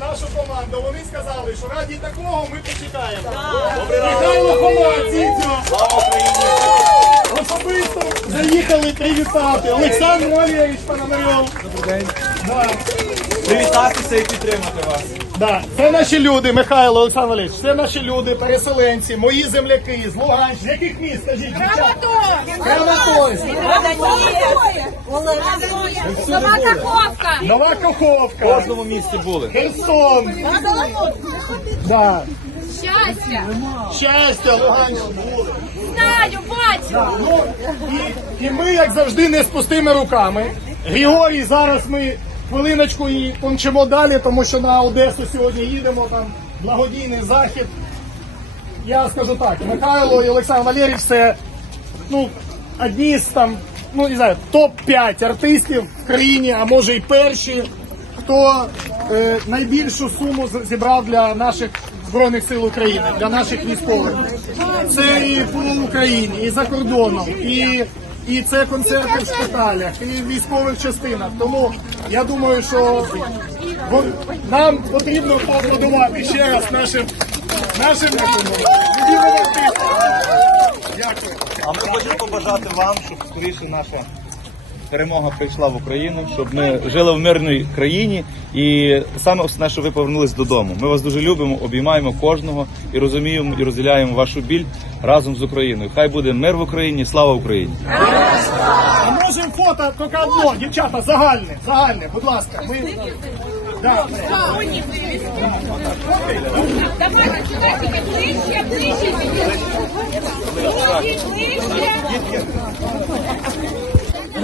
нашу команду. Вони сказали, що раді такого ми почекаємо. Михайло Слава Україні! Особисто заїхали привітати. Олександр Валерійович Пономарьов. день. Привітатися і підтримати вас. Да. Це наші люди, Михайло Олександр Валерійович, це наші люди, переселенці, мої земляки з Луганщини. З яких міст, скажіть? Краматорськ, Нова Каховка. Нова В Каховка, кожному місці були. Херсон. Да. Щастя. Щастя, Луганщина. Знаю, бачу. Ну, і, і ми, як завжди, не з пустими руками. Григорій, зараз ми хвилиночку і помчимо далі, тому що на Одесу сьогодні їдемо, там благодійний захід. Я скажу так, Михайло і Олександр Валерійович це ну, одні з там, ну не знаю, топ-5 артистів в країні, а може і перші, хто е, найбільшу суму зібрав для наших Збройних сил України, для наших військових. Це і по Україні, і за кордоном, і, і це концерти в шпиталях, і в військових частинах. Тому я думаю, що нам потрібно поаплодувати ще раз нашим нашим. Дякую. А ми хочемо побажати вам, щоб скоріше наша перемога прийшла в Україну, щоб ми жили в мирній країні. І саме основне, щоб ви повернулись додому. Ми вас дуже любимо, обіймаємо кожного і розуміємо і розділяємо вашу біль разом з Україною. Хай буде мир в Україні, слава Україні! А можемо фото тільки одно, дівчата, загальне, загальне, будь ласка. Ми... Да. Ближче, ближче.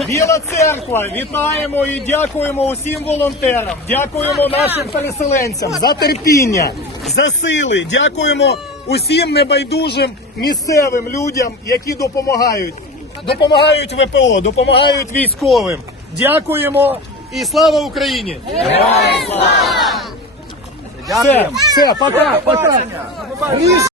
Біла церква, вітаємо і дякуємо усім волонтерам. Дякуємо нашим переселенцям за терпіння, за сили. Дякуємо усім небайдужим місцевим людям, які допомагають. Допомагають ВПО, допомагають військовим. Дякуємо і слава Україні! Все, все, пока, пока.